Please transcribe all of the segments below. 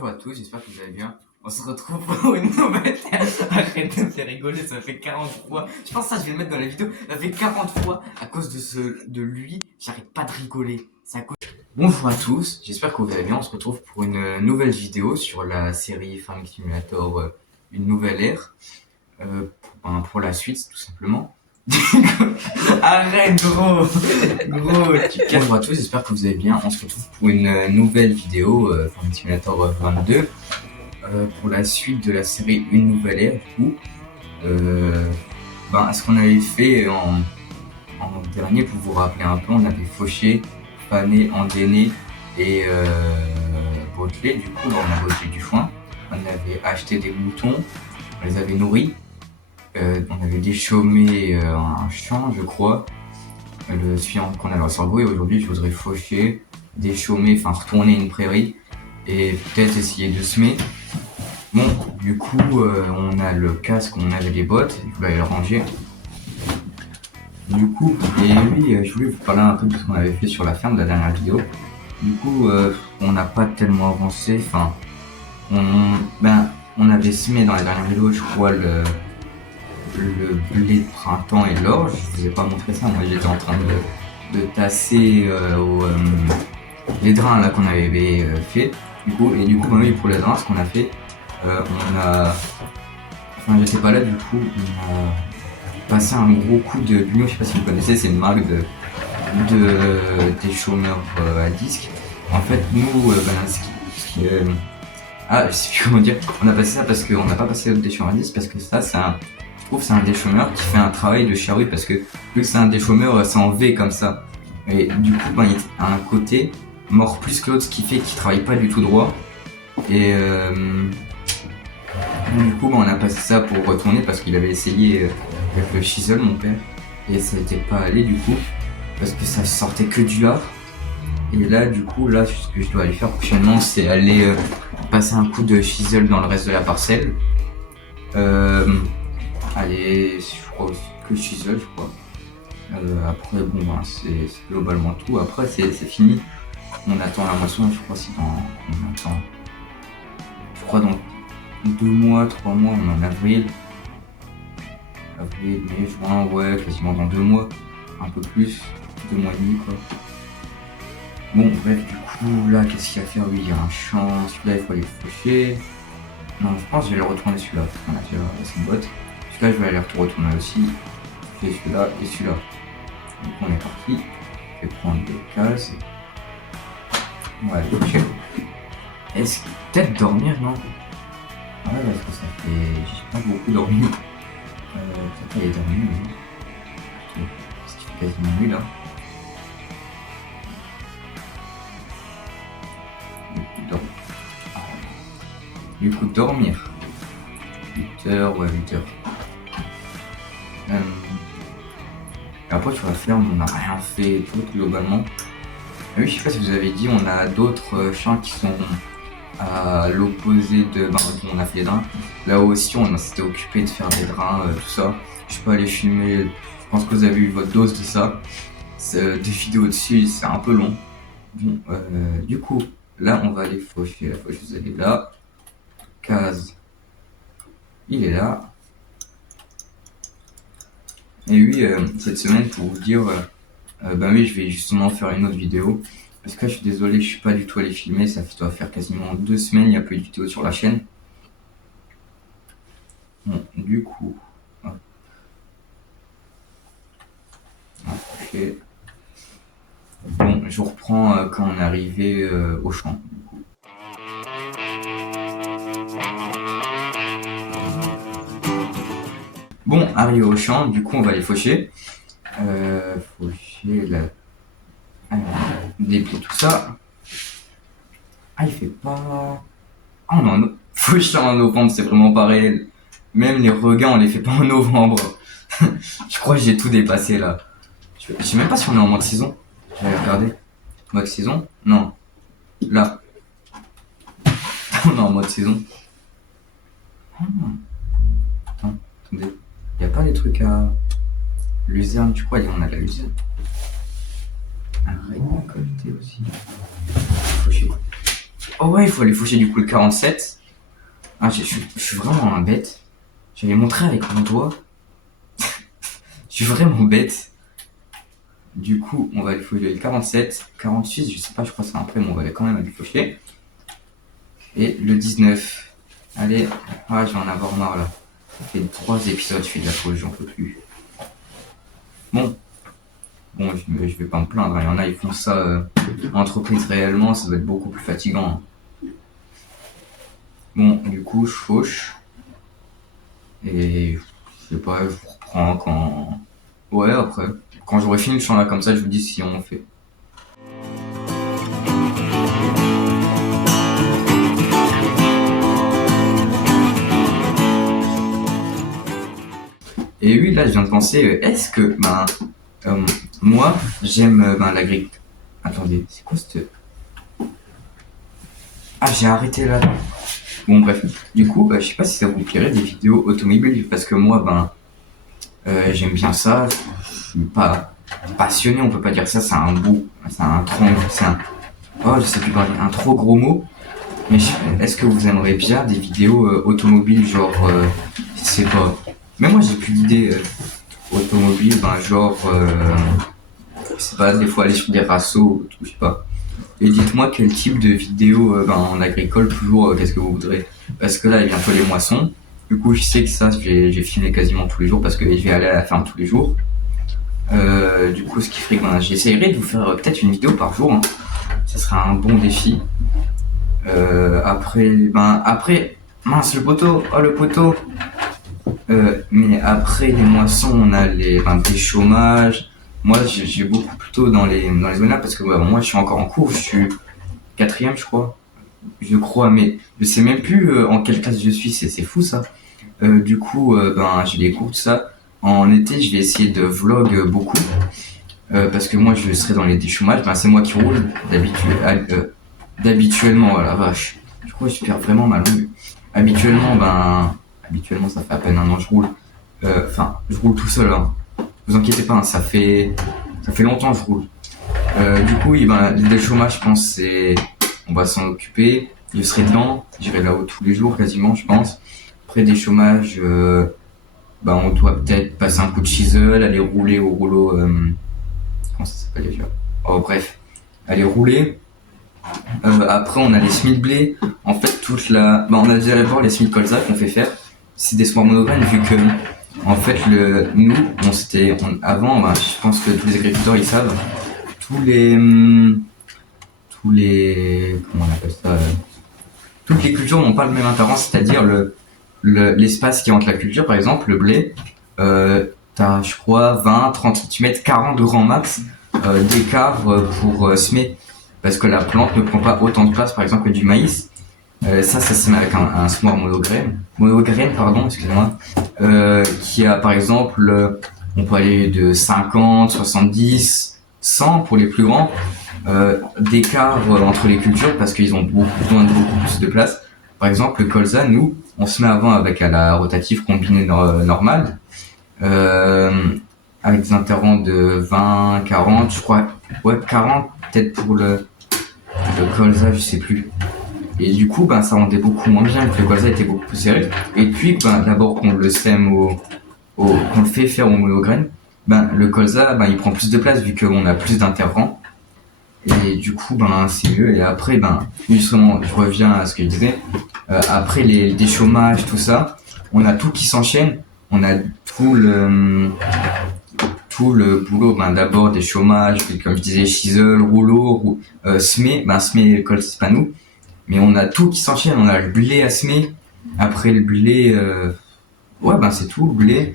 Bonjour à tous, j'espère que vous allez bien. On se retrouve pour une nouvelle. Arrête de me faire rigoler, ça fait 40 fois. Je pense que ça, je vais le mettre dans la vidéo. Ça fait 40 fois à cause de lui. J'arrête pas de rigoler. Bonjour à tous, j'espère que vous allez bien. On se retrouve pour une nouvelle vidéo sur la série Farming Simulator, une nouvelle ère. Pour la suite, tout simplement. Arrête, gros, tu casses. Bonjour à tous, j'espère que vous allez bien. On se retrouve pour une nouvelle vidéo, Farming Simulator 22, pour la suite de la série Une nouvelle ère. Du coup, ce qu'on avait fait en dernier, pour vous rappeler un peu, on avait fauché, fané, endainé et bottelé. Du coup, on a bottelé du foin, on avait acheté des moutons, on les avait nourris. On avait déchaumé un champ, je crois, le suivant qu'on avait sorgho, et aujourd'hui je voudrais faucher, déchaumer, enfin retourner une prairie et peut-être essayer de semer. Bon, du coup, on a le casque, on avait les bottes, il faut aller le ranger. Du coup, et oui, je voulais vous parler un peu de ce qu'on avait fait sur la ferme de la dernière vidéo. Du coup, on n'a pas tellement avancé, enfin, on avait semé dans la dernière vidéo, je crois, le blé de printemps et l'orge. Je vous ai pas montré ça, moi j'étais en train de tasser les drains là qu'on avait fait. Du coup, pour les drains, ce qu'on a fait, j'étais pas là, du coup, on a passé un gros coup de Bugno, je sais pas si vous connaissez, c'est une marque des chômeurs à disque. En fait, nous, je sais plus comment dire, on a passé ça parce qu'on n'a pas passé des chômeurs à disque, parce que ça, c'est un déchaumeur qui fait un travail de charrue, parce que vu que c'est un déchaumeur, c'est en V comme ça. Et du coup, il a un côté mort plus que l'autre, ce qui fait qu'il travaille pas du tout droit. Et du coup, on a passé ça pour retourner, parce qu'il avait essayé avec le chisel, mon père, et ça n'était pas allé du coup, parce que ça sortait que du lard. Et là, du coup, ce que je dois aller faire prochainement, c'est aller passer un coup de chisel dans le reste de la parcelle. Allez, je crois que chisel, je crois. Après, c'est globalement tout. Après, c'est fini. On attend la moisson, je crois, je crois dans 2 mois, 3 mois, on est en avril. Avril, mai, juin, ouais, quasiment dans 2 mois. Un peu plus, 2 mois et demi, quoi. Bon, bref, du coup, là, qu'est-ce qu'il y a à faire? Oui, il y a un champ, celui-là, il faut aller le faucher. Non, je pense que je vais le retourner celui-là. On a déjà laissé une botte. Celui-là, je vais aller retourner aussi. Et celui-là et celui-là. Donc, on est parti. Je vais prendre des cases. On va aller faucher. Est-ce peut-être dormir, non? Ouais, parce que ça fait. J'ai pas beaucoup dormi. Peut-être aller dormir, oui. Parce qu'il fait quasiment nuit là. Du coup, dormir. 8h, ouais, 8h. Et après, sur la ferme, on n'a rien fait d'autre globalement. Et oui, je sais pas si vous avez dit, on a d'autres champs qui sont à l'opposé de. On a fait des drains. Là aussi, on s'était occupé de faire des drains, tout ça. Je peux aller filmer, je pense que vous avez eu votre dose de ça. Des vidéos dessus, c'est un peu long. Bon, du coup, là, on va aller faucher. La faucheuse, elle est là. Case, il est là. Et oui, cette semaine, pour vous dire, oui, je vais justement faire une autre vidéo. Parce que là, je suis désolé, je suis pas du tout allé filmer. Ça doit faire quasiment 2 semaines, il n'y a plus de vidéo sur la chaîne. Bon, du coup. Ok. Bon, je reprends quand on est arrivé au champ. Bon, arrivé au champ, du coup, on va les faucher. Faucher la. Déplier tout ça. Ah, il fait pas. Ah, non, faucher en novembre, c'est vraiment pareil. Même les regains, on les fait pas en novembre. Je crois que j'ai tout dépassé là. Je sais même pas si on est en mode saison. Je vais regarder. Mode saison? Non. Là. On est en mode saison. Attends, attendez. Y a pas des trucs à. Luzerne, tu crois? On a de la luzerne. Un récolté aussi. Faucher. Oh ouais, il faut aller faucher du coup le 47. Ah, je suis vraiment un bête. J'allais montrer avec mon doigt. Je suis vraiment bête. Du coup, on va aller faucher le 47. 48, je sais pas, je crois que c'est un prêt, mais on va aller quand même aller faucher. Et le 19. Allez, ah, je vais en avoir marre là. Ça fait 3 épisodes, je fais de la pause, j'en peux plus. Bon, je vais pas me plaindre, il y en a, ils font ça en entreprise réellement, ça doit être beaucoup plus fatigant. Bon, du coup, je fauche. Et je sais pas, je vous reprends quand. Ouais, après. Quand j'aurai fini le champ là, comme ça, je vous dis si on fait. Et oui, là, je viens de penser, est-ce que, moi, j'aime l'agriculture. Attendez, c'est quoi cette. Ah, j'ai arrêté là. Bon, bref. Du coup, je sais pas si ça vous plairait des vidéos automobiles, parce que moi, j'aime bien ça. Je suis pas passionné, on peut pas dire ça, c'est un bout. C'est un tronc, c'est un. Oh, je sais plus parler, un trop gros mot. Mais est-ce que vous aimeriez bien des vidéos automobiles, genre, je sais pas. Mais moi, j'ai plus d'idées automobiles, je sais pas, des fois aller sur des rassos, tout, je sais pas. Et dites-moi quel type de vidéo en agricole, toujours, qu'est-ce que vous voudrez. Parce que là, il y a bientôt les moissons. Du coup, je sais que ça, j'ai filmé quasiment tous les jours parce que je vais aller à la ferme tous les jours. Du coup, ce qui ferait que j'essayerai de vous faire peut-être une vidéo par jour. Hein. Ça sera un bon défi. Après, mince, le poteau, oh le poteau. Mais après les moissons, on a des chômages. Moi, j'ai beaucoup plutôt dans les zones là parce que moi, je suis encore en cours. Je suis 4e, je crois, mais je sais même plus en quelle classe je suis. C'est fou ça. Du coup, j'ai les cours tout ça. En été, je vais essayer de vlog beaucoup parce que moi, je serai dans les chômages. C'est moi qui roule d'habituellement. Oh la vache. Je crois que je perds vraiment ma langue. Habituellement, ça fait à peine un an que je roule. Je roule tout seul. Hein. Vous inquiétez pas, hein, ça fait longtemps que je roule. Du coup, oui, les chômages, je pense, on va s'en occuper. Je serai dedans, j'irai là-haut tous les jours quasiment, je pense. Après des chômages, on doit peut-être passer un coup de chisel, aller rouler au rouleau. Comment ça s'appelle déjà? Oh, bref, aller rouler. Après, on a les semis de blé. En fait, on a déjà d'abord les semis de colza qu'on fait faire. C'est des semoirs monograines, vu que, en fait, avant, je pense que tous les agriculteurs ils savent, tous les, comment on appelle ça, toutes les cultures n'ont pas le même intervalle, c'est-à-dire l'espace qui est entre la culture, par exemple, le blé, t'as, je crois, 20, 30 cm, 40 de grand max d'écart pour semer. Parce que la plante ne prend pas autant de place, par exemple, que du maïs. Ça se met avec un semoir monograine, pardon, excusez-moi, qui a, par exemple, on peut aller de 50, 70, 100 pour les plus grands, d'écart entre les cultures parce qu'ils ont besoin de beaucoup plus de place. Par exemple, le colza, nous, on se met avant avec à la rotative combinée normale, avec des interromps de 20, 40, je crois, ouais, 40 peut-être pour le colza, je sais plus. Et du coup, ça rendait beaucoup moins bien, que le colza était beaucoup plus serré. Et puis, d'abord qu'on le sème qu'on le fait faire au monograine, le colza, il prend plus de place vu qu'on a plus d'interrants. Et du coup, c'est mieux. Et après, justement, je reviens à ce que je disais. Après des chômages, tout ça, on a tout qui s'enchaîne. On a tout le boulot, d'abord des chômages, comme je disais, chisel, rouleau, semer, semer, colza, c'est pas nous. Mais on a tout qui s'enchaîne, on a le blé à semer. Après le blé, c'est tout, le blé.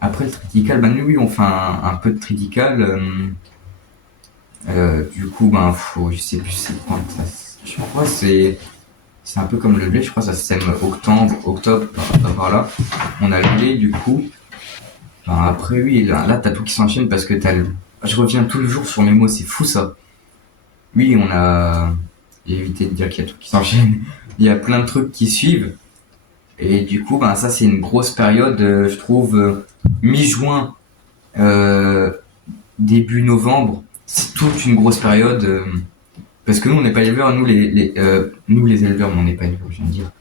Après le triticale, nous oui, on fait un peu de triticale. Du coup, je sais plus c'est quand ça. Je crois que c'est un peu comme le blé, je crois que ça se sème octobre, par là. On a le blé, du coup. Après, oui, là t'as tout qui s'enchaîne parce que je reviens tous les jours sur mes mots, c'est fou ça. Oui, j'ai évité de dire qu'il y a tout qui s'enchaîne. Il y a plein de trucs qui suivent. Et du coup, ça c'est une grosse période, je trouve, mi-juin, début novembre. C'est toute une grosse période Parce que nous, on n'est pas éleveurs, nous les éleveurs, mais on n'est pas éleveurs, je viens de dire.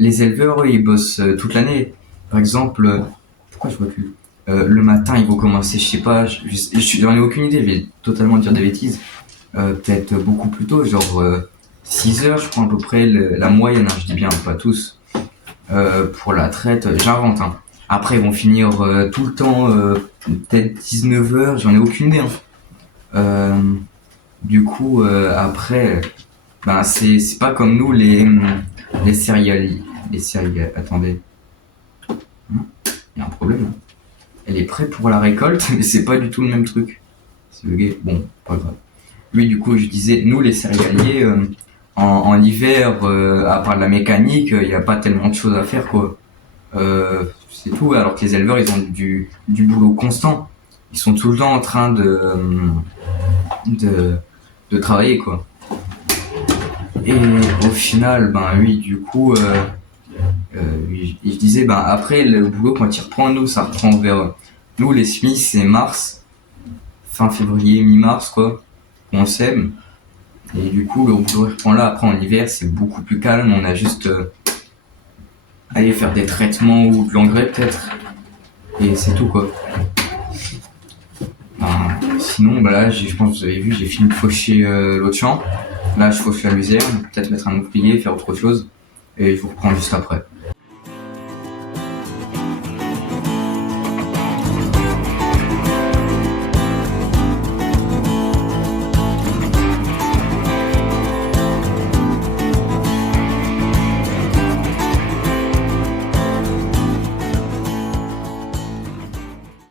Les éleveurs, eux, ils bossent toute l'année. Par exemple, pourquoi je vois plus le matin, ils vont commencer, je sais pas, j'en ai aucune idée, je vais totalement dire des bêtises. Peut-être beaucoup plus tôt, genre 6 heures, je crois à peu près, la moyenne, hein, je dis bien, pas tous. Pour la traite, j'invente. Hein. Après, ils vont finir tout le temps, peut-être 19 heures, j'en ai aucune idée. Hein. Du coup, après, ben c'est pas comme nous les céréaliers. Les céréales. Attendez. Il y a un problème. Hein. Elle est prête pour la récolte, mais c'est pas du tout le même truc. C'est bugué. Bon, pas grave. Oui, du coup, je disais, nous les céréaliers, en hiver, à part de la mécanique, il n'y a pas tellement de choses à faire, quoi. C'est tout, alors que les éleveurs, ils ont du boulot constant. Ils sont tout le temps en train de travailler, quoi. Et au final, ben oui, du coup, je disais, ben après, le boulot, quand il reprend, nous, ça reprend vers... Nous, les semis, c'est mars, fin février, mi-mars, quoi. On sème. Et du coup, le boulot reprend là. Après, en hiver, c'est beaucoup plus calme. On a juste aller faire des traitements ou de l'engrais, peut-être. Et c'est tout, quoi. Sinon, bah là, je pense que vous avez vu, j'ai fini de faucher l'autre champ. Là, je fauche la luzerne, peut-être mettre un oublier, faire autre chose. Et je vous reprends juste après.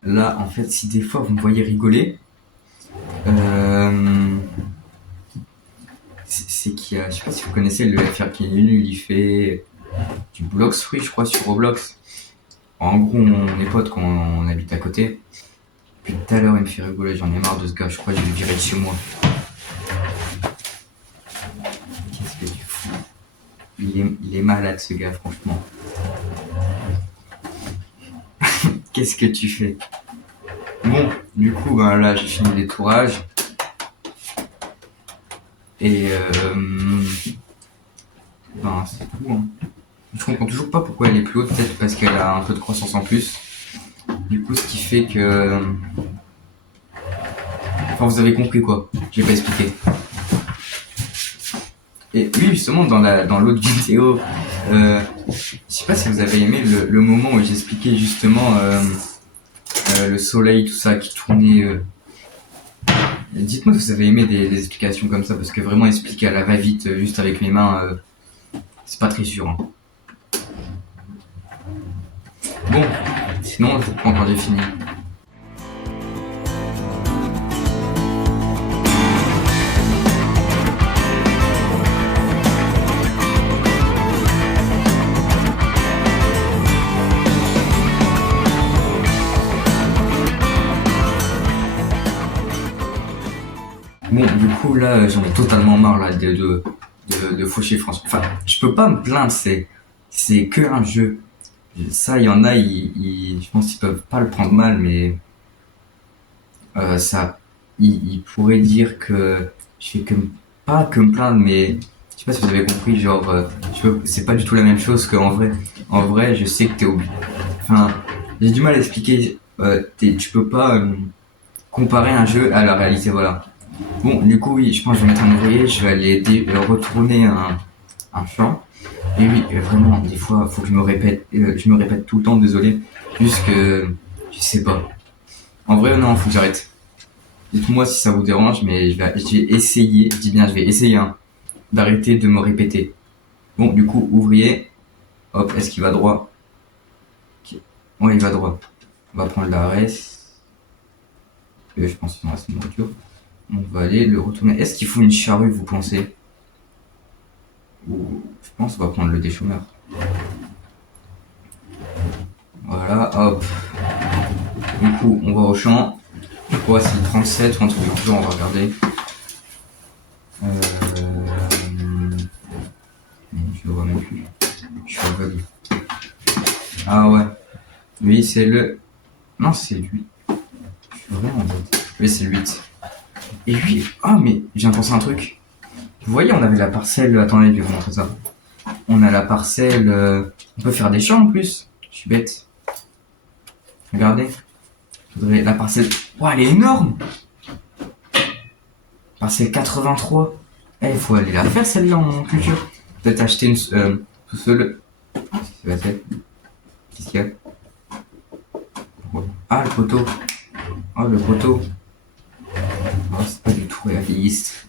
Là, en fait, si des fois vous me voyez rigoler, c'est qu'il y a, je sais pas si vous connaissez le FR qui est nul, il fait du Blox Fruit, je crois, sur Roblox. En gros, on est potes quand on habite à côté. Depuis tout à l'heure, il me fait rigoler, j'en ai marre de ce gars, je crois que je vais le virer de chez moi. Qu'est-ce que tu fous? Il est malade, ce gars, franchement. Qu'est-ce que tu fais? Bon, du coup, ben là, j'ai fini le détourage. Et ben, c'est tout. Hein. Je comprends toujours pas pourquoi elle est plus haute, peut-être parce qu'elle a un peu de croissance en plus. Du coup, ce qui fait que... Enfin, vous avez compris quoi, je vais pas expliquer. Et oui, justement, dans l'autre vidéo, je sais pas si vous avez aimé le moment où j'expliquais justement le soleil, tout ça, qui tournait... Dites-moi si vous avez aimé des explications comme ça, parce que vraiment expliquer à la va-vite, juste avec mes mains, c'est pas très sûr. Hein. Bon, sinon, je vous prends quand j'ai fini. Bon, du coup, là, j'en ai totalement marre là, de faucher France. Enfin, je peux pas me plaindre, c'est que un jeu. Ça, il y en a, je pense qu'ils peuvent pas le prendre mal, mais ça, ils pourraient dire que je fais pas que me plaindre, mais je sais pas si vous avez compris, genre, c'est pas du tout la même chose qu'en vrai. En vrai, je sais que t'es obligé. Enfin, j'ai du mal à expliquer. Tu peux pas comparer un jeu à la réalité, voilà. Bon, du coup, oui, je pense que je vais mettre un ouvrier, je vais aller aider, retourner un champ. Et oui, vraiment, des fois, faut que je me répète tout le temps, désolé. Juste que, je sais pas. En vrai, non, faut que j'arrête. Dites-moi si ça vous dérange, mais je vais essayer, je dis bien, je vais essayer, hein, d'arrêter de me répéter. Bon, du coup, ouvrier, hop, est-ce qu'il va droit? Okay. Ouais, il va droit. On va prendre la res. Je pense qu'il me reste une voiture. On va aller le retourner. Est-ce qu'il faut une charrue, vous pensez? Ou je pense qu'on va prendre le déchômeur. Voilà, hop. Du coup, on va au champ. Ouais, c'est le 37 ou un truc du genre, on va regarder. Je le vois même plus. Je suis aveugle. Ah ouais. Oui, c'est le... Non, c'est lui. Je suis vraiment en tête. Oui, c'est le 8. Et lui... Ah, mais j'ai pensé à un truc. Vous voyez, on avait la parcelle. Attendez, je vais vous montrer ça. On a la parcelle. On peut faire des champs en plus. Je suis bête. Regardez. La parcelle. Oh, elle est énorme! Parcelle 83. Eh, il faut aller la faire celle-là en culture. Peut-être acheter une. Tout seul. Qu'est-ce qu'il y a? Ah, le poteau. Oh, le poteau. Oh, c'est pas du tout réaliste.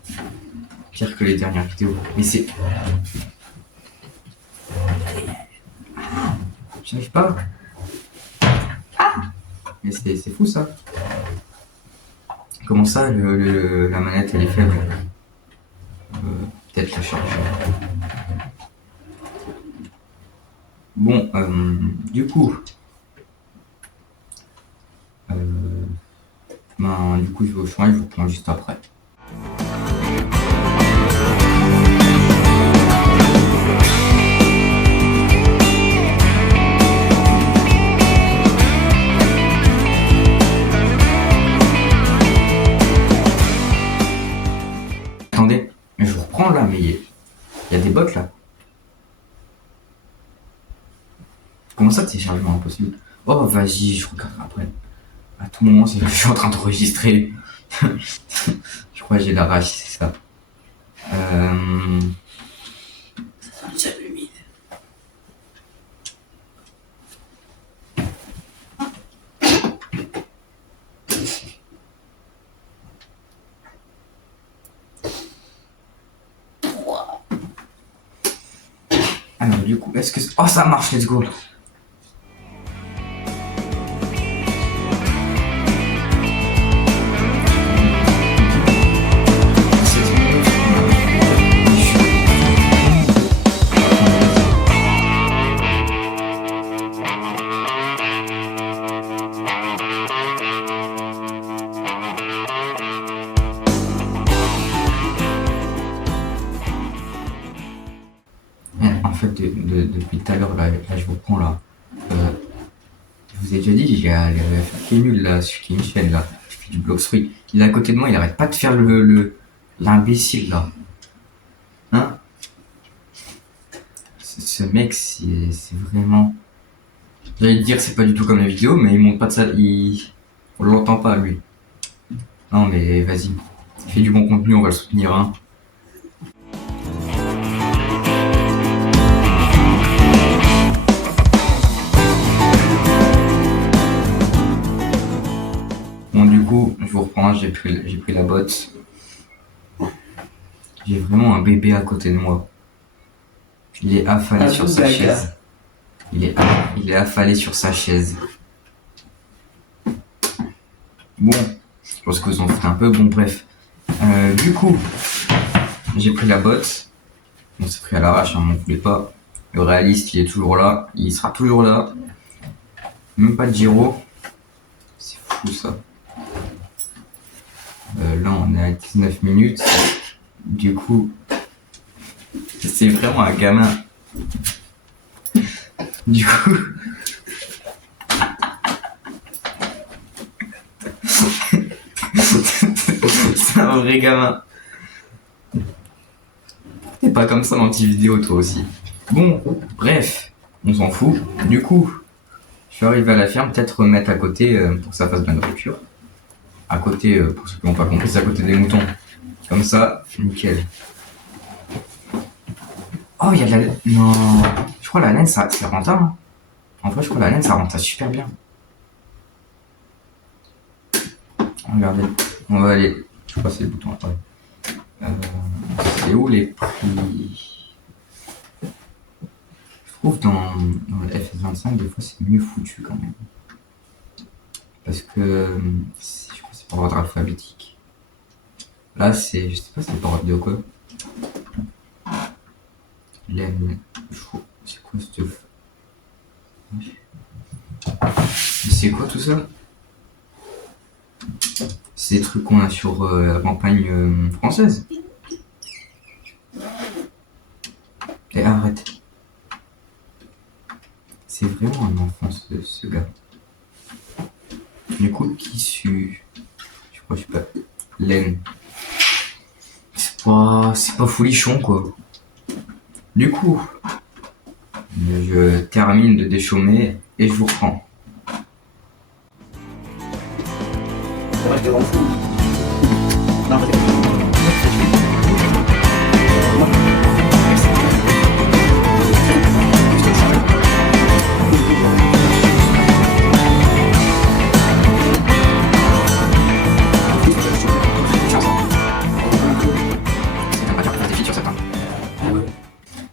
Pire que les dernières vidéos. Mais c'est. J'arrive pas. Mais c'est fou ça. Comment ça, la manette elle est faible? Peut-être la charge. Bon, du coup. Du coup, je vais au champ et je vous reprends juste après. Attendez, mais je vous reprends là, mais il y a des bots là. Comment ça, téléchargement impossible? Oh, vas-y, je regarderai après. À tout moment, c'est que je suis en train d'enregistrer. Je crois que j'ai la rage, c'est ça. Alors du coup, est-ce que... Oh, ça marche, let's go. En fait, depuis tout à l'heure, là, je vous prends là. Je vous ai déjà dit, j'ai le qui est nul là, celui qui est une chaîne là. Je fais du bloc fruit. Il est à côté de moi, il arrête pas de faire l'imbécile là. Hein? Ce mec, c'est vraiment. J'allais dire, c'est pas du tout comme la vidéo, mais il monte pas de ça. On l'entend pas lui. Non, mais vas-y. Il fait du bon contenu, on va le soutenir, hein. Bon, du coup, je vous reprends, j'ai pris la botte. J'ai vraiment un bébé à côté de moi. Il est affalé sur sa chaise. Il est affalé sur sa chaise. Bon, je pense que vous en faites un peu. Bon, bref. Du coup, j'ai pris la botte. On s'est pris à l'arrache, on m'en voulait pas. Le réaliste, il est toujours là. Il sera toujours là. Même pas de gyro. C'est fou ça. Là, on est à 19 minutes. Du coup, c'est vraiment un gamin. Du coup, c'est un vrai gamin. T'es pas comme ça dans tes vidéos, toi aussi. Bon, bref, on s'en fout. Du coup, je suis arrivé à la ferme, peut-être remettre à côté pour que ça fasse de la nourriture. À côté, pour ceux qui n'ont pas compris, c'est à côté des moutons. Comme ça, nickel. Oh, il y a de la laine. Non, je crois que la laine, ça, c'est rentable. Hein. En vrai, je crois que la laine, ça rend ça super bien. Regardez, on va aller. Je crois que c'est le bouton. Attendez. C'est où les prix? Je trouve dans le FS25, des fois, c'est mieux foutu quand même. Parce que je crois que c'est par ordre alphabétique. Là, c'est. Je sais pas si c'est par ordre de quoi. Laine. C'est quoi ce stuff? C'est quoi tout ça? C'est des trucs qu'on a sur la campagne française. Et arrête. C'est vraiment un enfant ce gars. Du coup, tissu. Je crois, je sais pas. Laine. Ouah, c'est pas folichon quoi. Du coup, je termine de déchaumer et je vous reprends.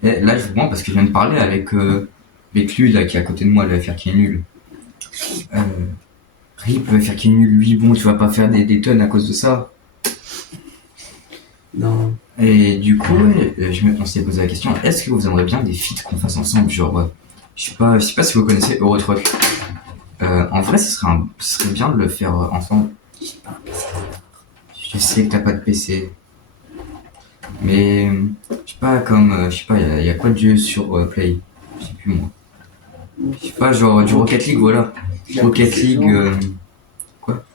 Et là, je vous rends parce que je viens de parler avec lui là, qui est à côté de moi, le FR qui est nul. Rip, le FR qui est nul, lui, bon, tu vas pas faire des tonnes à cause de ça. Non. Et du coup, ouais, on s'est posé la question, est-ce que vous aimeriez bien des feats qu'on fasse ensemble, genre, je sais pas si vous connaissez Eurotruck. En vrai, ce serait bien de le faire ensemble. Je sais que t'as pas de PC. Mais, je sais pas, comme, je sais pas, y a quoi de jeu sur Play? Je sais plus moi. Je sais pas, genre du Rocket League, voilà. Rocket League, quoi?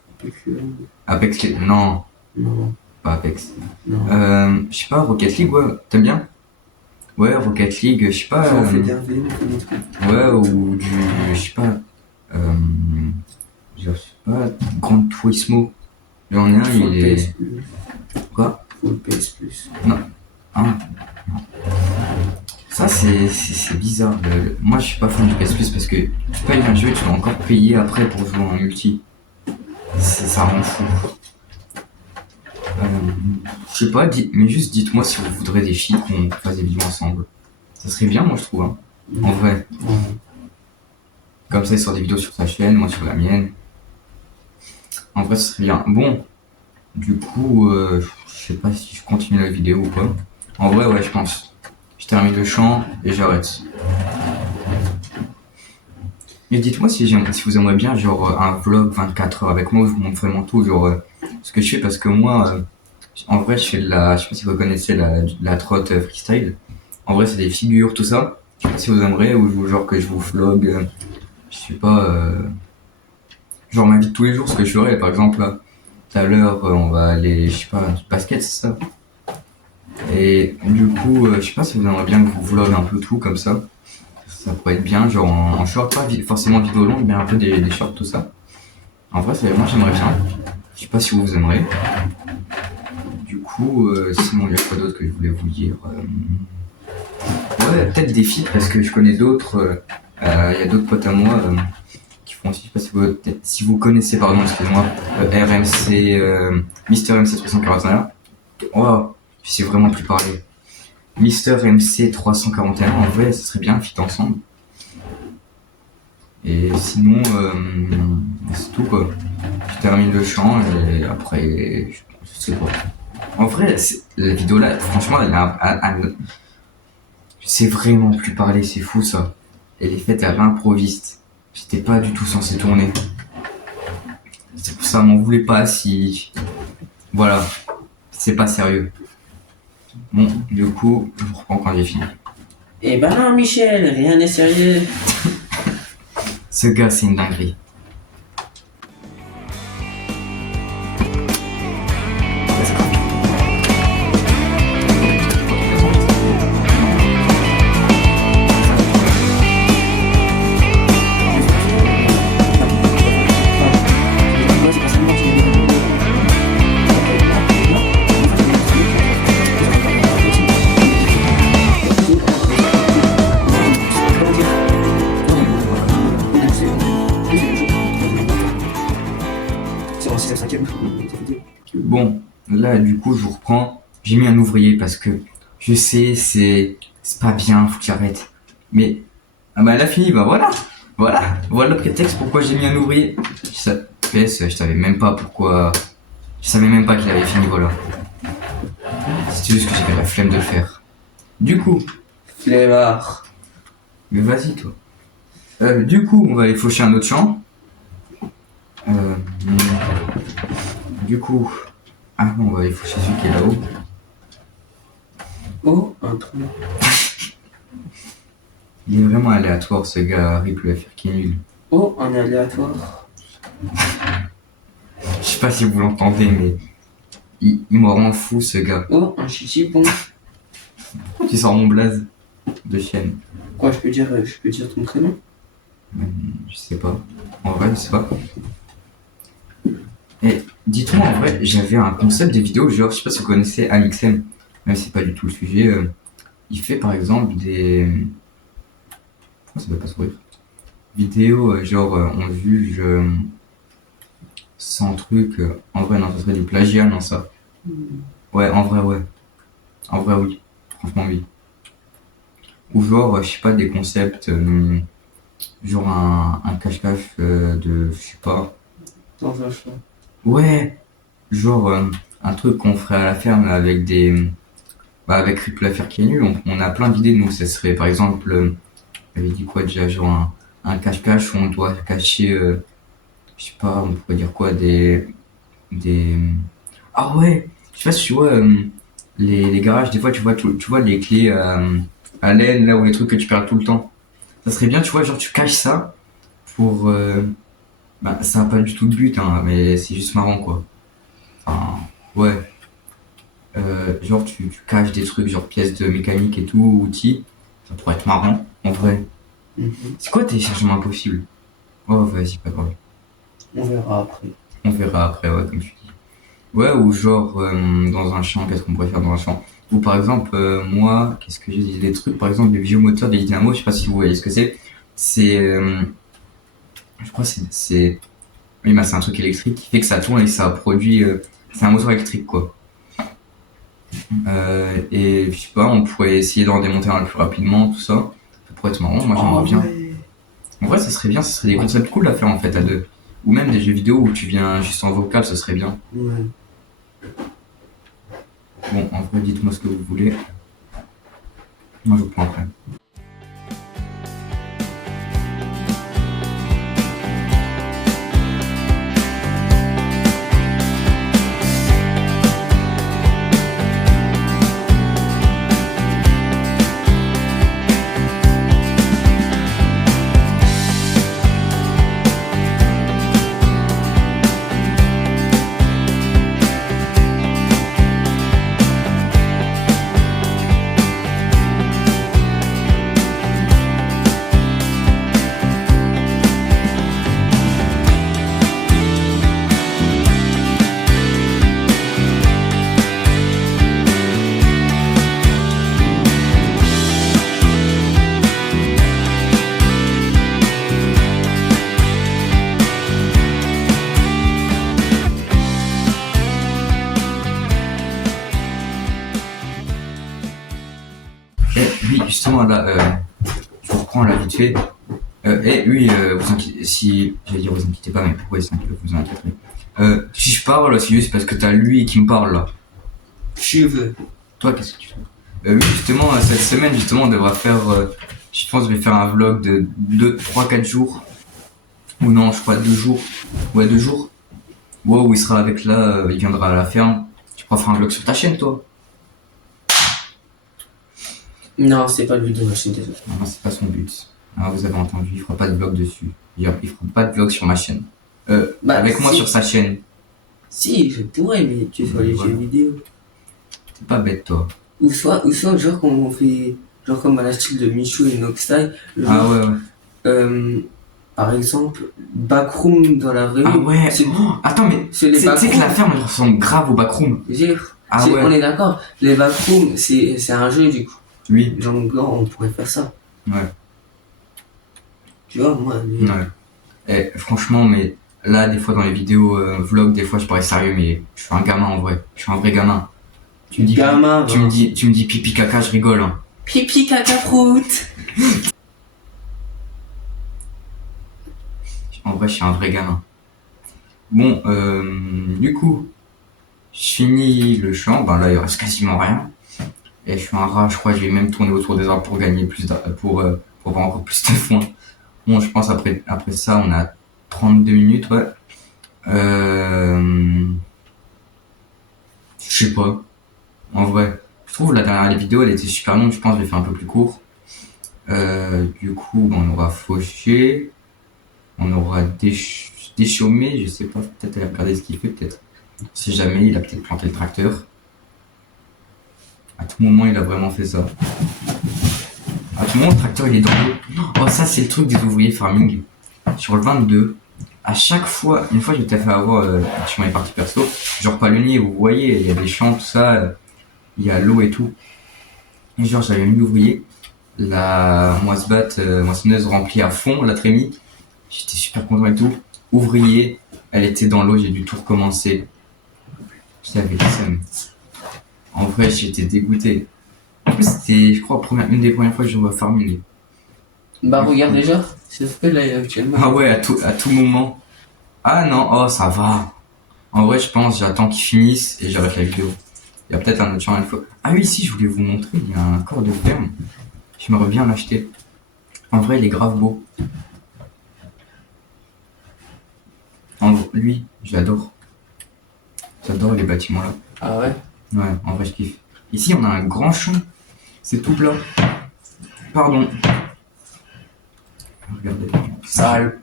Apex, non, Non. pas Apex. Non. Je sais pas, Rocket League, ouais, t'aimes bien? Ouais, Rocket League, je sais pas. On fait des RVM ou des trucs. Ouais, ou du, je sais pas, je sais pas, Grand Turismo. J'en ai un, Faut il le est. PS Plus. Quoi? Faut le PS Plus. Ah. Ça, c'est bizarre. Moi, je suis pas fan du PS Plus parce que tu payes un jeu, tu dois encore payer après pour jouer en multi. Ça rend fou. Je sais pas, mais juste dites-moi si vous voudrez des filles qu'on fasse des vidéos ensemble. Ça serait bien, moi, je trouve. Hein. En vrai. Comme ça, il sort des vidéos sur sa chaîne, moi sur la mienne. En vrai, ce serait bien. Bon, du coup, je sais pas si je continue la vidéo ou pas. En vrai, ouais, je pense. Je termine le chant et j'arrête. Mais dites-moi si vous aimeriez bien, genre, un vlog 24 heures avec moi où je vous montre vraiment tout, genre, ce que je fais, parce que moi, en vrai, je fais je sais pas si vous connaissez la trotte freestyle. En vrai, c'est des figures, tout ça. Je sais pas si vous aimeriez, ou genre que je vous vlog, je sais pas, genre ma vie de tous les jours, ce que je ferais. Par exemple, là, tout à l'heure, on va aller, je sais pas, du basket, c'est ça. Et du coup, je sais pas si vous aimeriez bien que je vous vlog un peu tout comme ça. Ça pourrait être bien, genre en short, pas forcément vidéo longue, mais un peu des shorts, tout ça. En vrai, moi j'aimerais bien. Je sais pas si vous aimeriez. Du coup, sinon, il y a quoi d'autre que je voulais vous dire Ouais, peut-être des filles, parce que je connais d'autres. Il y a d'autres potes à moi qui font aussi, je sais pas si vous connaissez, pardon, excusez-moi, RMC, Mister MC 341. Oh, je sais vraiment plus parler. Mister MC 341, en vrai, ce serait bien, fit ensemble. Et sinon, c'est tout quoi. Je termine le chant et après, je sais pas. En vrai, la vidéo là, franchement, je sais vraiment plus parler, c'est fou ça. Elle est faite à l'improviste. J'étais pas du tout censé tourner. C'est pour ça, m'en voulez pas si. Voilà, c'est pas sérieux. Bon, du coup, je vous reprends quand j'ai fini. Eh ben non, Michel, rien n'est sérieux. Ce gars, c'est une dinguerie. Bon, là, du coup, je vous reprends. J'ai mis un ouvrier parce que je sais, c'est pas bien, faut que j'arrête. Mais, ah bah, elle a fini, bah voilà. Voilà le prétexte pourquoi j'ai mis un ouvrier. Je savais même pas pourquoi. Je savais même pas qu'il avait fini, voilà. C'était juste que j'avais la flemme de le faire. Du coup. Flemmard. Mais vas-y, toi. Du coup, on va aller faucher un autre champ. Du coup. Ah non, on va aller faucher celui qui est là-haut. Oh, un trou. Il est vraiment aléatoire ce gars, Rip le FR qui est nul. Oh, un aléatoire. Je sais pas si vous l'entendez, mais il me rend fou ce gars. Oh, un chichipon. Tu sors mon blaze de chaîne. Quoi, je peux dire ton prénom? Je sais pas. En vrai, je sais pas. Et dites-moi, en vrai, j'avais un concept de vidéo, genre, je sais pas si vous connaissez Alixem, même si c'est pas du tout le sujet. Il fait par exemple des. Pourquoi ça doit pas sourire? Vidéos, genre, on juge sans truc. En vrai, non, ça serait du plagiat, non, ça. Ouais, en vrai, ouais. En vrai, oui. Franchement, oui. Ou genre, je sais pas, des concepts, genre un cache-cache de. Je sais pas. Dans un champ. Ouais, genre un truc qu'on ferait à la ferme avec des. Bah, avec Rip l'affaire qui est nul, on a plein d'idées, nous. Ça serait par exemple, j'avais dit quoi déjà, genre un cache-cache où on doit cacher, je sais pas, on pourrait dire quoi, des. Ah ouais, je sais pas si tu vois, les garages, des fois tu vois les clés à l'aine, là, ou les trucs que tu perds tout le temps. Ça serait bien, tu vois, genre tu caches ça pour. Bah, ça n'a pas du tout de but, hein, mais c'est juste marrant, quoi. Enfin, ouais. Genre, tu caches des trucs, genre pièces de mécanique et tout, outils. Ça pourrait être marrant, en vrai. Mhm. C'est quoi téléchargement impossible? Oh, vas-y, pas grave. On verra après. On verra après, ouais, comme tu dis. Ouais, ou genre, dans un champ, qu'est-ce qu'on pourrait faire dans un champ? Ou par exemple, moi, qu'est-ce que j'ai dit? Des trucs, par exemple, des vieux moteurs, des dynamos, je sais pas si vous voyez ce que c'est. C'est. Je crois que c'est. Oui, bah, c'est un truc électrique qui fait que ça tourne et ça produit. C'est un moteur électrique, quoi. Et je sais pas, on pourrait essayer d'en démonter un plus rapidement, tout ça. Ça pourrait être marrant, moi j'aimerais bien. Ouais. En vrai, ça serait bien, ça serait des concepts cool à faire en fait à deux. Ou même des jeux vidéo où tu viens juste en vocal, ça serait bien. Ouais. Bon, en vrai, dites-moi ce que vous voulez. Moi je vous prends après. Et oui, justement là, je vous reprends là vite fait. Et oui, vous inquiétez, si, j'allais dire vous inquiétez pas, mais pourquoi vous inquiéterez? Si je parle, c'est juste parce que t'as lui qui me parle là. Tu veux. Toi, qu'est-ce que tu fais? Oui, justement, cette semaine, justement, on devra faire, je pense que je vais faire un vlog de 2, 3, 4 jours. Ou non, je crois 2 jours. Ouais, 2 jours. Ouais, où il sera avec là, il viendra à la ferme. Tu pourras faire un vlog sur ta chaîne, toi? Non, c'est pas le but de ma chaîne, désolé. Non, c'est pas son but. Ah, vous avez entendu, il fera pas de vlog dessus. Il fera pas de vlog sur ma chaîne. Bah, Avec moi si. sur sa chaîne. Si, je pourrais, mais tu fais les Voilà. jeux vidéo. T'es pas bête, toi. Ou soit, genre, quand on fait, genre, comme à la style de Michou et Noxtyle, genre, Ah ouais, ouais. par exemple, Backroom dans la vraie Ah vie. ouais. C'est Oh, attends, mais c'est tu les sais que la backrooms. ferme elle ressemble grave au backroom. Ah On ouais. est d'accord. Les backrooms, c'est un jeu, du coup. Oui. Genre, on pourrait faire ça. Ouais. Tu vois, moi, Ouais. Et franchement, mais là, des fois dans les vidéos vlog, des fois je parais sérieux, mais je suis un gamin en vrai. Je suis un vrai gamin. Tu me dis, gamin, tu me dis pipi caca, je rigole. Hein. pipi caca prout. En vrai, je suis un vrai gamin. Bon, du coup, je finis le champ. Ben là, il reste quasiment rien. Et je suis un rat, je crois que je vais même tourner autour des arbres pour gagner pour avoir encore plus de foin. Bon, je pense après ça, on a 32 minutes, ouais. Je sais pas. En vrai, je trouve la dernière vidéo, elle était super longue. Je pense que je l'ai fait un peu plus court. Du coup, on aura fauché. On aura déchaumé. Je sais pas, peut-être aller regarder ce qu'il fait, peut-être. Si jamais il a peut-être planté le tracteur. À tout moment, il a vraiment fait ça. À tout moment, le tracteur, il est dans l'eau. Oh, ça, c'est le truc des ouvriers farming. Sur le 22, à chaque fois, une fois, je t'ai fait avoir sur mes parties perso, genre palonnier, vous voyez, il y a des champs, tout ça, il y a l'eau et tout. Et genre, j'avais mis l'ouvrier, la moissonneuse remplie à fond, la trémie. J'étais super content et tout. Ouvrier, elle était dans l'eau, j'ai dû tout recommencer. J'avais le seum. En vrai, j'étais dégoûté. En plus, c'était, je crois, une des premières fois que je vois farming. Bah, regarde déjà, c'est ce que là actuellement. Ah ouais, à tout moment. Ah non, oh ça va. En vrai, je pense, j'attends qu'ils finissent et j'arrête la vidéo. Il y a peut-être un autre champ une fois. Ah oui, si, je voulais vous montrer, il y a un corps de ferme. J'aimerais bien l'acheter. En vrai, il est grave beau. En vrai, lui, je l'adore. J'adore les bâtiments là. Ah ouais? Ouais, en vrai, je kiffe. Ici, on a un grand champ. C'est tout plat. Pardon. Regardez. Sale.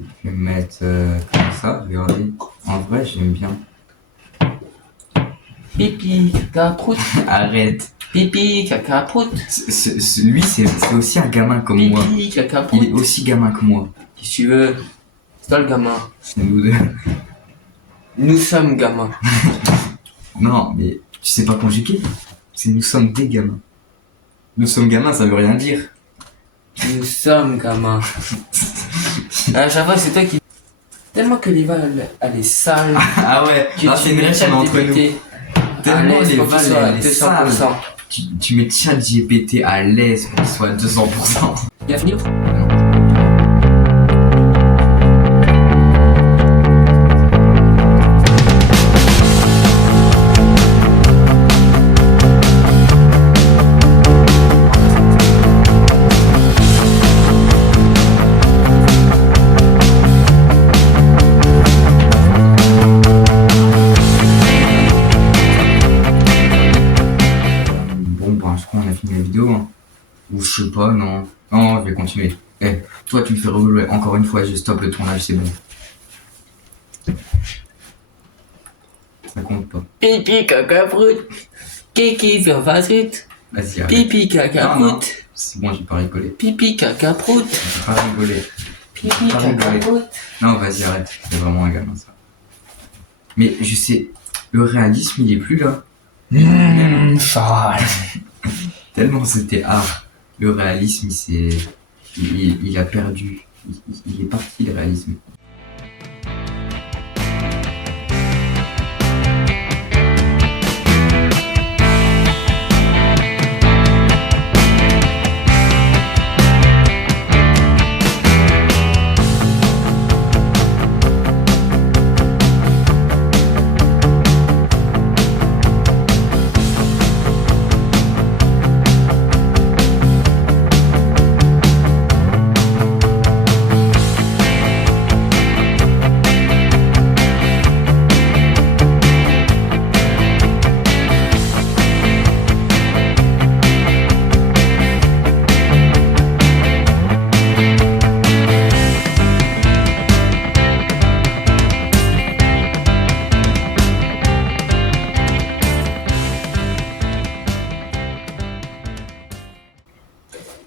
Je vais me mettre comme ça, regardez. En vrai, j'aime bien. Pipi, caca, prout. Arrête. Pipi, caca, prout. Lui, c'est aussi un gamin comme moi. Pipi, caca, Il est prout. aussi gamin que moi. Si tu veux, c'est toi le gamin. C'est nous deux. Nous sommes gamins. Non, mais tu sais pas conjuguer. C'est nous sommes des gamins. Nous sommes gamins, ça veut rien dire. Nous sommes gamins. À chaque fois, c'est toi qui. Tellement que l'Eva, elle est sale. Ah ouais, Que c'est une relation entre nous. Tellement les vannes, elle est sale. Tu mets ChatGPT à l'aise pour qu'il soit à 200%. Il a fini l'autre? Bon, ben, je crois qu'on a fini la vidéo. Hein. Ou je sais pas, non. Non, je vais continuer. Eh, toi, tu me fais rigoler. Encore une fois, je stoppe le tournage, c'est bon. Ça compte pas. Pipi, caca, prout. Kiki, faire facette. Vas-y, arrête. Pipi, caca, Non, non. prout. C'est bon, j'ai pas rigolé. Pipi, caca, prout. J'ai pas rigolé. Pipi, Pas caca, rigolé. prout. Non, vas-y, arrête. C'est vraiment un gamin, ça. Mais je sais, le réalisme, il est plus là. Sale. Tellement c'était art. Le réalisme, il a perdu. Il est parti, le réalisme.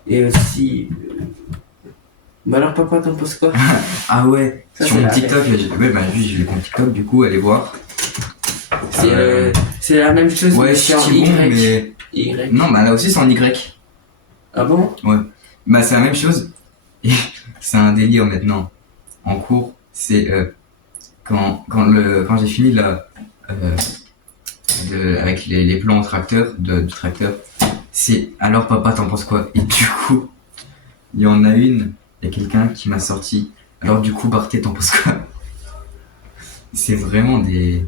Et aussi. Bah alors, papa, t'en penses quoi? Ah ouais, Ça, sur c'est mon la TikTok, ouais, bah lui, j'ai le compte TikTok, du coup, allez voir. C'est la même chose, Ouais, mais c'est c'est en bon, Y. mais. Y. Non, bah là aussi, c'est en Y. Ah bon? Ouais. Bah, c'est la même chose. Et c'est un délire maintenant. En cours, c'est quand j'ai fini là, avec les plans au tracteur, du tracteur, c'est alors papa, t'en penses quoi? Et du coup, il y en a une, il y a quelqu'un qui m'a sorti. Alors du coup, Barthé, t'en penses quoi? C'est vraiment des.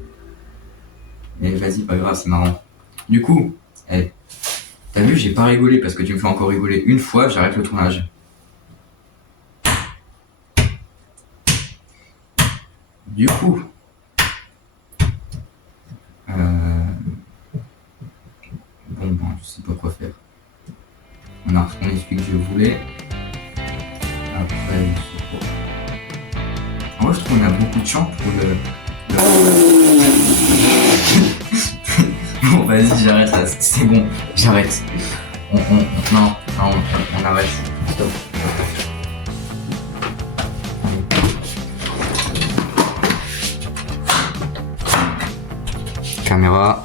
Mais vas-y, pas grave, c'est marrant. Du coup, t'as vu, j'ai pas rigolé parce que tu me fais encore rigoler une fois, j'arrête le tournage. Du coup, bon, je sais pas quoi faire. On a retourné celui que je voulais. Après, je sais pas. En vrai, je trouve qu'on a beaucoup de champs pour Bon, vas-y, j'arrête là. C'est bon, j'arrête. Non, on arrête. Stop. Caméra.